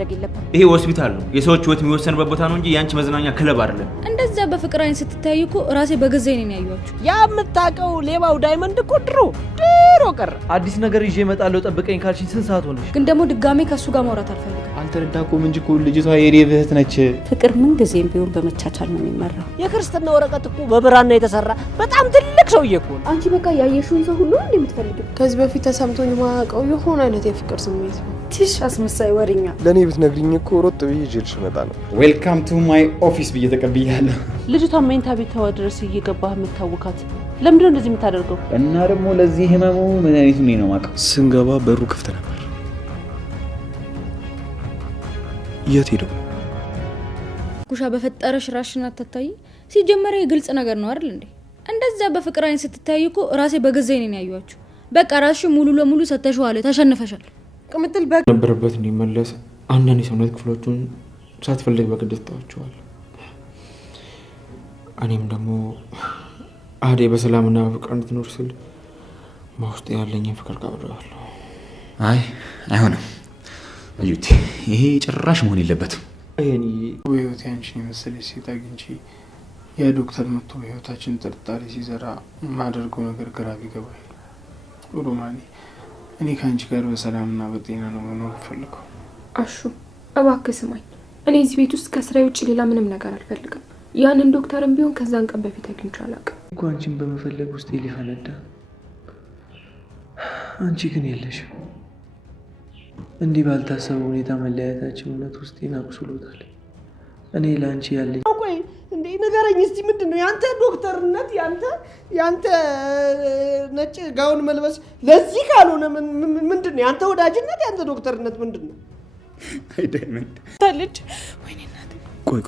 ማድረግ የለብም። ይሄ ሆስፒታል ነው፣ የሰዎች ህይወት የሚወሰንበት ቦታ ነው እንጂ ያንቺ መዝናኛ ክለብ አይደለም። እንደዛ በፍቅር አይን ስትታዩ እኮ ራሴ በገዛኝ ነው ያዩዋችሁ። ያ የምታውቀው ሌባው ዳይመንድ እኮ ድሮ ቀረ። አዲስ ነገር ይዤ እመጣለሁ ጠብቀኝ ካልሽኝ ስንት ሰዓት ሆነሽ? ግን ደግሞ ድጋሜ ከሱ ጋር ማውራት አልፈልግም። አልተረዳኩም እንጂ እኮ ልጅቷ የዴቭ እህት ነች። ፍቅር ምን ጊዜም ቢሆን በመቻቻል ነው የሚመራው። የክርስትና ወረቀት እኮ በብራና የተሰራ በጣም ትልቅ ሰውዬ እኮ ነው። አንቺ በቃ ያየሽውን ሰው ሁሉ ነው የምትፈልጊው። ከዚህ በፊት ተሰምቶኝ ማያውቀው የሆነ አይነት የፍቅር ስሜት ነው። ትሽ አስመሳይ ወሬኛ። ለኔ ብትነግሪኝ እኮ ሮጥ ብዬ ይዤልሽ እመጣ ነው። ዌልካም ቱ ማይ ኦፊስ ብዬ ተቀብያለሁ። ልጅቷ መኝታ ቤቷ ድረስ እየገባህ የምታውካት ለምንድን ነው እንደዚህ የምታደርገው? እና ደግሞ ለዚህ ህመሙ መድኃኒቱን ነው የማውቀው። ስንገባ በሩ ክፍት ነበር። የት ሄደው? ኩሻ በፈጠረሽ ራስሽን አታታይ። ሲጀመር ግልጽ ነገር ነው አይደል እንዴ? እንደዛ በፍቅር አይን ስትታይ እኮ ራሴ በገዛኝ ነው ያዩዋችሁ። በቃ ራስሽ ሙሉ ለሙሉ ሰተሽዋል፣ ተሸንፈሻል። ቅምጥል ነበረበት እንዲመለስ አንዳንድ የሰውነት ክፍሎቹን ሳትፈልግ በግድ ተዋቸዋል። እኔም ደግሞ አዴ በሰላምና በፍቅር እንድትኖር ስል በውስጥ ያለኝን ፍቅር ቀብሬዋለሁ። አይ አይሆንም እዩት፣ ይሄ ጭራሽ መሆን የለበትም። እኔ በህይወቴ አንቺን የመሰለች ሴት አግኝቼ የዶክተር መጥቶ በህይወታችን ጥርጣሬ ሲዘራ የማደርገው ነገር ግራ ቢገባኝ። ሮማኔ እኔ ከአንቺ ጋር በሰላምና በጤና ነው መኖር ፈልገው። አሹ እባክህ ስማኝ። እኔ እዚህ ቤት ውስጥ ከስራዬ ውጭ ሌላ ምንም ነገር አልፈልግም። ያንን ዶክተርም ቢሆን ከዛን ቀን በፊት አግኝቼው አላውቅም እኮ አንቺን በመፈለግ ውስጥ ሊፈነዳ። አንቺ ግን የለሽም። እንዲህ ባልታሰበ ሁኔታ መለያየታችን እውነት ውስጤን አቁስሎታል። እኔ ለአንቺ ያለኝ ቆይ እንዴ ንገረኝ እስቲ ምንድነው ያንተ ዶክተርነት ያንተ ነጭ ጋውን መልበስ ለዚህ ካልሆነ ምንድነው ያንተ ወዳጅነት ያንተ ዶክተርነት ምንድነው? አይ ዳይመንድ ታለች ወይኔ እናቴ። ቆይ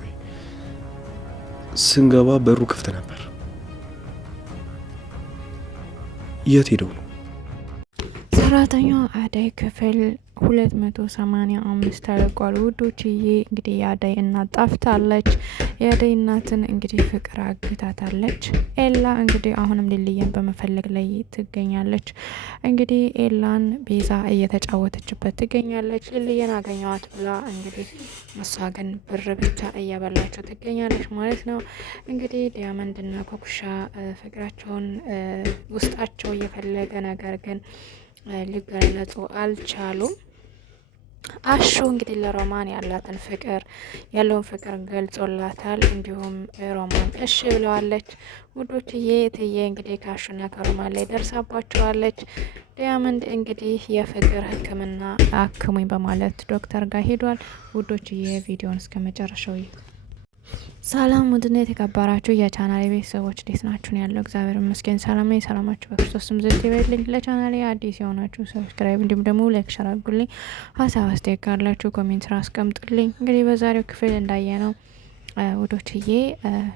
ስንገባ በሩ ክፍት ነበር። የት ሄደው ነው? ሰራተኛዋ አዳይ ክፍል 285 ተለቋል። ውዶችዬ እንግዲህ የአዳይ እናት ጠፍታለች። የአዳይ እናትን እንግዲህ ፍቅር አግታታለች። ኤላ እንግዲህ አሁንም ሊልየን በመፈለግ ላይ ትገኛለች። እንግዲህ ኤላን ቤዛ እየተጫወተችበት ትገኛለች። ሊልየን አገኘዋት ብላ እንግዲህ እሷ ግን ብር ብቻ እያበላቸው ትገኛለች ማለት ነው። እንግዲህ ዲያመንድና ኮኩሻ ፍቅራቸውን ውስጣቸው እየፈለገ ነገር ግን ሊገለጹ አልቻሉም። አሹ እንግዲህ ለሮማን ያለውን ፍቅር ገልጾላታል። እንዲሁም ሮማን እሺ ብለዋለች። ውዶችዬ እትዬ እንግዲህ ከአሹና ከሮማን ላይ ደርሳባቸዋለች። ዲያመንድ እንግዲህ የፍቅር ሕክምና አክሙኝ በማለት ዶክተር ጋር ሄዷል። ውዶችዬ ቪዲዮን እስከ መጨረሻው ሰላም ውድና የተከበራችሁ የቻናሌ ቤተሰቦች እንዴት ናችሁ? ያለው እግዚአብሔር ይመስገን ሰላም ነኝ። ሰላማችሁ በክርስቶስ ስም ዝት ይበልልኝ። ለቻናሌ አዲስ የሆናችሁ ሰብስክራይብ እንዲሁም ደግሞ ላይክ ሸር አድርጉልኝ። ሀሳብ አስተያየት ካላችሁ ኮሜንት ስራ አስቀምጡልኝ። እንግዲህ በዛሬው ክፍል እንዳየነው ውዶችዬ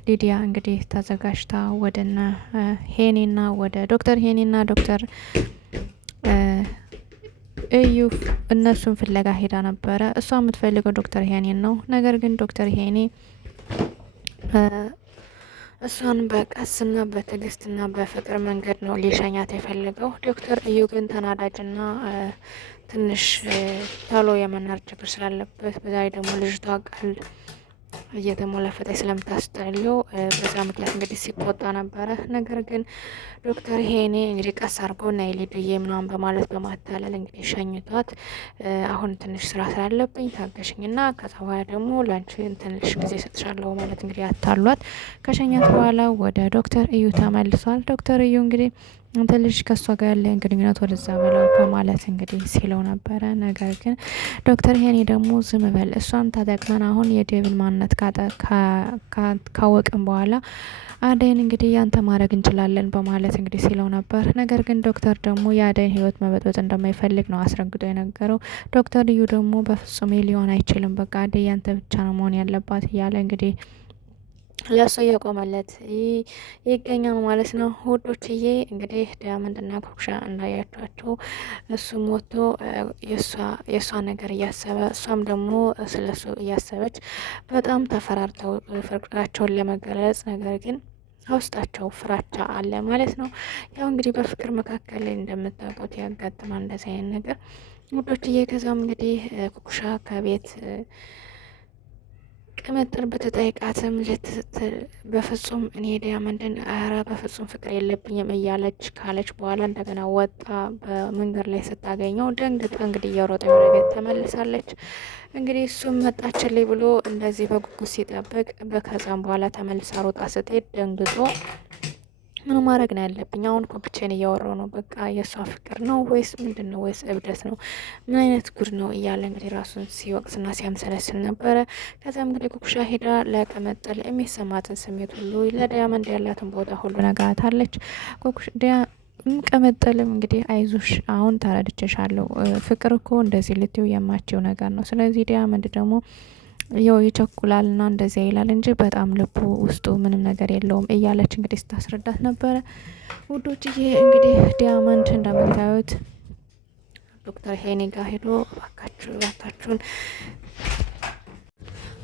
ሊዲያ እንግዲህ ተዘጋጅታ ወደነ ሄኔና ወደ ዶክተር ሄኔና ዶክተር እዩ እነሱን ፍለጋ ሄዳ ነበረ። እሷ የምትፈልገው ዶክተር ሄኔን ነው። ነገር ግን ዶክተር ሄኔ እሷን በቀስና በትዕግስትና በፍቅር መንገድ ነው ሊሸኛት የፈለገው። ዶክተር እዩ ግን ተናዳጅና ትንሽ ቶሎ የመናር ችግር ስላለበት በዛ ደግሞ ልጅቷ ቃል እየተሞላፈጠች ስለምታስጠልው በዛ ምክንያት እንግዲህ ሲቆጣ ነበረ። ነገር ግን ዶክተር ሄኔ እንግዲህ ቀስ አድርጎ ና ሊዱዬ ምናምን በማለት በማታለል እንግዲህ ሸኝቷት አሁን ትንሽ ስራ ስላለብኝ ታገሽኝና ከዛ በኋላ ደግሞ ላንቺ ትንሽ ጊዜ ሰጥሻለሁ ማለት እንግዲህ አታሏት ከሸኛት በኋላ ወደ ዶክተር እዩ ተመልሷል። ዶክተር እዩ እንግዲህ አንተ ልጅ ከሷ ጋር ያለን ግንኙነት ወደዛ በለው በማለት እንግዲህ ሲለው ነበረ። ነገር ግን ዶክተር ሄኔ ደግሞ ዝም በል እሷን ተጠቅመን አሁን የዴቭን ማንነት ካወቅን በኋላ አዳይን እንግዲህ ያንተ ማድረግ እንችላለን በማለት እንግዲህ ሲለው ነበር። ነገር ግን ዶክተር ደግሞ የአዳይን ህይወት መበጥበጥ እንደማይፈልግ ነው አስረግጦ የነገረው። ዶክተር እዩ ደግሞ በፍጹም ሊሆን አይችልም፣ በቃ አዳይ ያንተ ብቻ ነው መሆን ያለባት እያለ እንግዲህ ለሱ እየቆመለት ይገኛል ማለት ነው። ውዶችዬ እንግዲህ ዲያመንድና ኮኩሻ እንዳያቸዋቸው እሱም ወጥቶ የእሷ ነገር እያሰበ እሷም ደግሞ ስለሱ እያሰበች በጣም ተፈራርተው ፍቅራቸውን ለመገለጽ ነገር ግን ውስጣቸው ፍራቻ አለ ማለት ነው። ያው እንግዲህ በፍቅር መካከል እንደምታውቁት ያጋጥማል እንደዚህ አይነት ነገር። ውዶችዬ። ከዛም እንግዲህ ኩኩሻ ከቤት ቅምጥል ብትጠይቃትም በፍጹም እኔ ዲያመንድን ኧረ በፍጹም ፍቅር የለብኝም እያለች ካለች በኋላ እንደገና ወጣ በመንገድ ላይ ስታገኘው ደንግጣ እንግዲህ እየሮጠ ወደ ቤት ተመልሳለች። እንግዲህ እሱም መጣችልኝ ብሎ እንደዚህ በጉጉት ሲጠብቅ ከዛም በኋላ ተመልሳ ሮጣ ስትሄድ ደንግጦ ምን ማድረግ ነው ያለብኝ? አሁን እኮ ብቻዬን እያወራሁ ነው። በቃ የእሷ ፍቅር ነው ወይስ ምንድን ነው? ወይስ እብደት ነው? ምን አይነት ጉድ ነው? እያለ እንግዲህ ራሱን ሲወቅስና ሲያምሰለስል ነበረ። ከዚያም እንግዲህ ኩኩሻ ሄዳ ለቅምጥል የሚሰማትን ስሜት ሁሉ ለዳያመንድ ያላትን ቦታ ሁሉ ነግራታለች። ቅምጥልም እንግዲህ አይዞሽ፣ አሁን ተረድቼሻለሁ። ፍቅር እኮ እንደዚህ ልትይው የማችው ነገር ነው። ስለዚህ ዳያመንድ ደግሞ ያው ይቸኩላል እና እንደዚያ ይላል እንጂ በጣም ልቡ ውስጡ ምንም ነገር የለውም እያለች እንግዲህ ስታስረዳት ነበረ። ውዶችዬ እንግዲህ ዳያመንድ እንደምታዩት ዶክተር ሄኒ ጋር ሄዶ እባካችሁን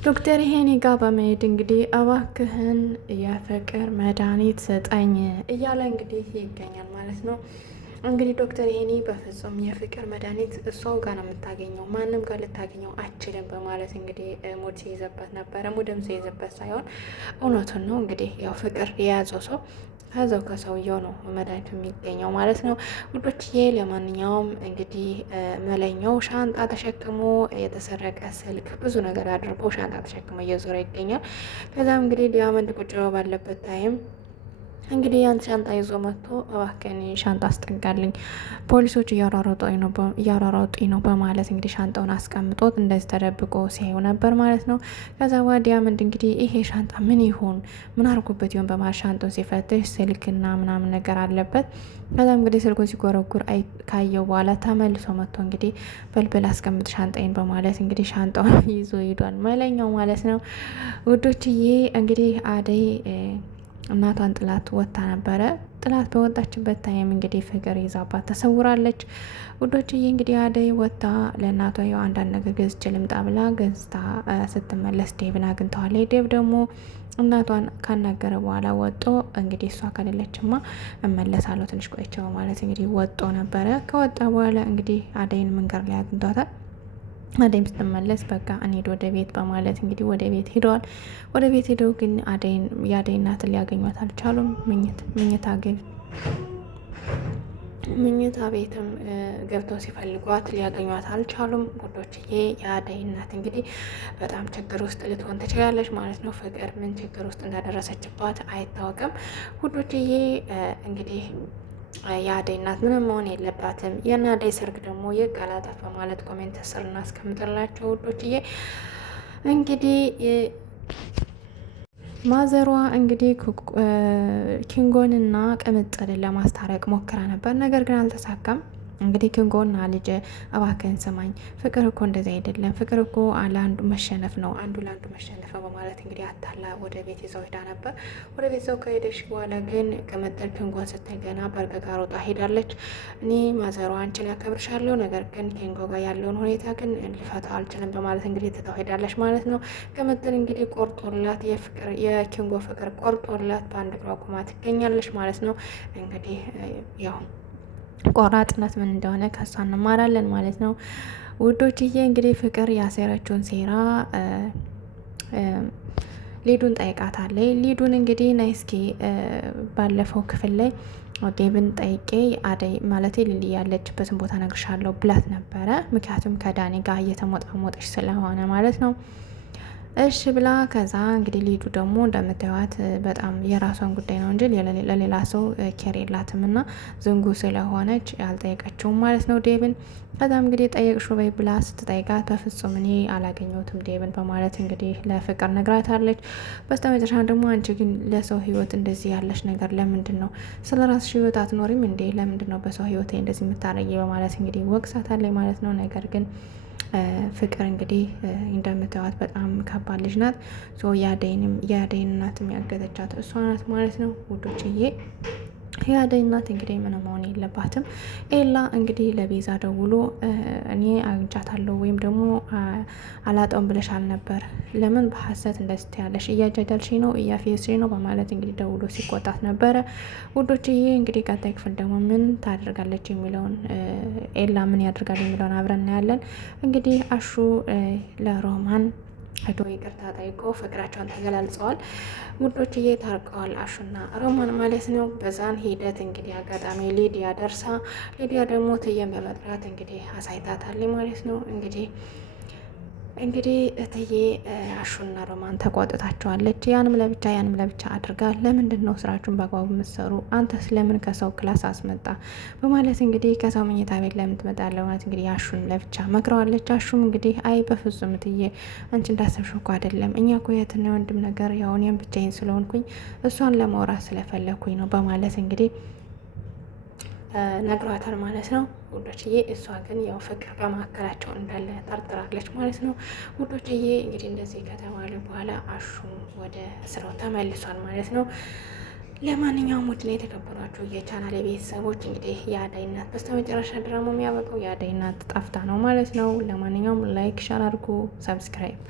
ዶክተር ሄኒ ጋር በመሄድ እንግዲህ እባክህን የፍቅር መድኃኒት ስጠኝ እያለ እንግዲህ ይገኛል ማለት ነው። እንግዲህ ዶክተር ሄኒ በፍጹም የፍቅር መድኃኒት እሷው ጋር ነው የምታገኘው፣ ማንም ጋር ልታገኘው አችልም በማለት እንግዲህ ሙድ ሲይዘበት ነበረ። ሙድም ሲይዘበት ሳይሆን እውነቱን ነው። እንግዲህ ያው ፍቅር የያዘው ሰው ከዛው ከሰውየው ነው መድኃኒቱ የሚገኘው ማለት ነው ውዶችዬ። ለማንኛውም እንግዲህ መለኛው ሻንጣ ተሸክሞ የተሰረቀ ስልክ ብዙ ነገር አድርጎ ሻንጣ ተሸክሞ እየዞረ ይገኛል። ከዛም እንግዲህ ዳያመንድ ቁጭ ባለበት ታይም እንግዲህ ያን ሻንጣ ይዞ መጥቶ እባክህን ሻንጣ አስጠጋልኝ፣ ፖሊሶች እያሯሯጡኝ ነው በማለት እንግዲህ ሻንጣውን አስቀምጦት እንደዚህ ተደብቆ ሲያዩ ነበር ማለት ነው። ከዛ በኋላ ዳያመንድ እንግዲህ ይሄ ሻንጣ ምን ይሆን ምን አድርጎበት ይሆን በማለት ሻንጣውን ሲፈትሽ ስልክና ምናምን ነገር አለበት። ከዛም እንግዲህ ስልኩን ሲጎረጉር ካየው በኋላ ተመልሶ መጥቶ እንግዲህ በልበል አስቀምጥ ሻንጣይን በማለት እንግዲህ ሻንጣውን ይዞ ሄዷል መለኛው ማለት ነው ውዶችዬ። እንግዲህ አደይ እናቷን ጥላት ወጥታ ነበረ። ጥላት በወጣችበት ታይም እንግዲህ ፍቅር ይዛባት ተሰውራለች ውዶችዬ። እንግዲህ አደይ ወጥታ ለእናቷ ያው አንዳንድ ነገር ገዝቼ ልምጣ ብላ ገዝታ ስትመለስ ዴብን አግኝተዋለች። ዴብ ደግሞ እናቷን ካናገረ በኋላ ወጦ እንግዲህ እሷ ከሌለችማ እመለሳለሁ ትንሽ ቆይቼ በማለት እንግዲህ ወጦ ነበረ። ከወጣ በኋላ እንግዲህ አደይን መንገድ ላይ አግኝቷታል። አደይም ስትመለስ በቃ እንሂድ ወደ ቤት በማለት እንግዲህ ወደ ቤት ሄደዋል። ወደ ቤት ሄደው ግን የአደይ እናትን ሊያገኟት አልቻሉም። ምኝታ ቤትም ገብተው ሲፈልጓት ሊያገኟት አልቻሉም ጉዶችዬ። የአደይ እናት እንግዲህ በጣም ችግር ውስጥ ልትሆን ትችላለች ማለት ነው። ፍቅር ምን ችግር ውስጥ እንዳደረሰችባት አይታወቅም ጉዶችዬ። እንግዲህ የአደይ እናት ምንም መሆን የለባትም፣ የአደይ ሰርግ ደግሞ ይቀላጠፍ በማለት ኮሜንት ስር እናስቀምጥላቸው ውዶችዬ። እንግዲህ ማዘሯ እንግዲህ ኪንጎንና ቅምጥልን ለማስታረቅ ሞክራ ነበር፣ ነገር ግን አልተሳካም። እንግዲህ ኪንጎና ልጅ እባክህን ስማኝ፣ ፍቅር እኮ እንደዚህ አይደለም፣ ፍቅር እኮ ለአንዱ መሸነፍ ነው፣ አንዱ ለአንዱ መሸነፍ ነው በማለት እንግዲህ አታላ ወደ ቤት ይዘው ሄዳ ነበር። ወደ ቤት ይዘው ከሄደች በኋላ ግን ቅምጥል ኪንጎን ስታይ ገና በርገጋ ሮጣ ሄዳለች። እኔ ማዘሯ አንቺን ያከብርሻለሁ፣ ነገር ግን ኪንጎ ጋር ያለውን ሁኔታ ግን ልፈታ አልችልም በማለት እንግዲህ ትታው ሄዳለች ማለት ነው። ቅምጥል እንግዲህ ቆርጦላት የኪንጎ ፍቅር ቆርጦላት በአንድ እግሯ ቆማ ትገኛለች ማለት ነው። እንግዲህ ያው ቆራጥነት ምን እንደሆነ ከሷ እንማራለን ማለት ነው ውዶችዬ። እንግዲህ ፍቅር ያሴረችውን ሴራ ሊዱን ጠይቃታለች። ሊዱን እንግዲህ ናይስኪ ባለፈው ክፍል ላይ ዴብን ጠይቄ አደይ ማለት ሊሊ ያለችበትን ቦታ ነግርሻለሁ ብላት ነበረ። ምክንያቱም ከዳኒ ጋር እየተሞጣሞጠች ስለሆነ ማለት ነው። እሺ ብላ ከዛ እንግዲህ ሊዱ ደግሞ እንደምታዩት በጣም የራሷን ጉዳይ ነው እንጂ ለሌላ ሰው ኬር የላትም እና ዝንጉ ስለሆነች ያልጠየቀችውም ማለት ነው ዴብን። ከዛም እንግዲህ ጠየቅሹ በይ ብላ ስትጠይቃት በፍጹም እኔ አላገኘሁትም ዴብን በማለት እንግዲህ ለፍቅር ነግራታለች። በስተመጨረሻ ደግሞ አንቺ ግን ለሰው ህይወት እንደዚህ ያለሽ ነገር ለምንድን ነው? ስለ ራስሽ ህይወት አትኖሪም እንዴ? ለምንድን ነው በሰው ህይወት እንደዚህ የምታረጊ? በማለት እንግዲህ ወቅሳታለች ማለት ነው። ነገር ግን ፍቅር እንግዲህ እንደምታዩት በጣም ከባድ ልጅ ናት። የአደይን እናትም ያገተቻት እሷ ናት ማለት ነው ውዶችዬ። የአደይ እናት እንግዲህ ምንም መሆን የለባትም። ኤላ እንግዲህ ለቤዛ ደውሎ እኔ አግኝቻታለሁ ወይም ደግሞ አላጣውም ብለሻል ነበር፣ ለምን በሀሰት እንደዚህ ትያለሽ? እያጃጃልሽ ነው፣ እያፌስሽ ነው በማለት እንግዲህ ደውሎ ሲቆጣት ነበረ። ውዶችዬ እንግዲህ ቀጣይ ክፍል ደግሞ ምን ታደርጋለች የሚለውን ኤላ ምን ያደርጋል የሚለውን አብረን እናያለን። እንግዲህ አሹ ለሮማን ሄዶ ይቅርታ ጠይቆ ፍቅራቸውን ተገላልጸዋል። ውዶችዬ ታርቀዋል አሹና ሮማን ማለት ነው። በዛን ሂደት እንግዲህ አጋጣሚ ሊዲያ ደርሳ ሊዲያ ደግሞ ትየን በመጥራት እንግዲህ አሳይታታል ማለት ነው። እንግዲህ እትዬ አሹና ሮማን ተቆጥታቸዋለች። ያንም ለብቻ አድርጋ ለምንድን ነው ስራችሁን በአግባቡ የምትሰሩ? አንተስ ለምን ከሰው ክላስ አስመጣ? በማለት እንግዲህ ከሰው መኝታ ቤት ለምን ትመጣለህ? ማለት እንግዲህ አሹን ለብቻ መክረዋለች። አሹም እንግዲህ አይ በፍጹም እትዬ አንቺ እንዳሰብሽው እኮ አይደለም፣ እኛ እኮ የትና ወንድም ነገር ያው እኔም ብቻዬን ስለሆንኩኝ እሷን ለማውራት ስለፈለኩኝ ነው በማለት እንግዲህ ነግሯታል ማለት ነው ውዶችዬ። እሷ ግን ያው ፍቅር በመካከላቸው እንዳለ ጠርጥራለች ማለት ነው ውዶችዬ። እንግዲህ እንደዚህ ከተባለ በኋላ አሹ ወደ ስራው ተመልሷል ማለት ነው። ለማንኛውም ውድ ነው የተከበሯችሁ የቻናል ቤተሰቦች እንግዲህ የአደይ እናት በስተመጨረሻ ድራማ የሚያበቃው የአደይ እናት ጠፍታ ነው ማለት ነው። ለማንኛውም ላይክ ሸር አድርጉ፣ ሰብስክራይብ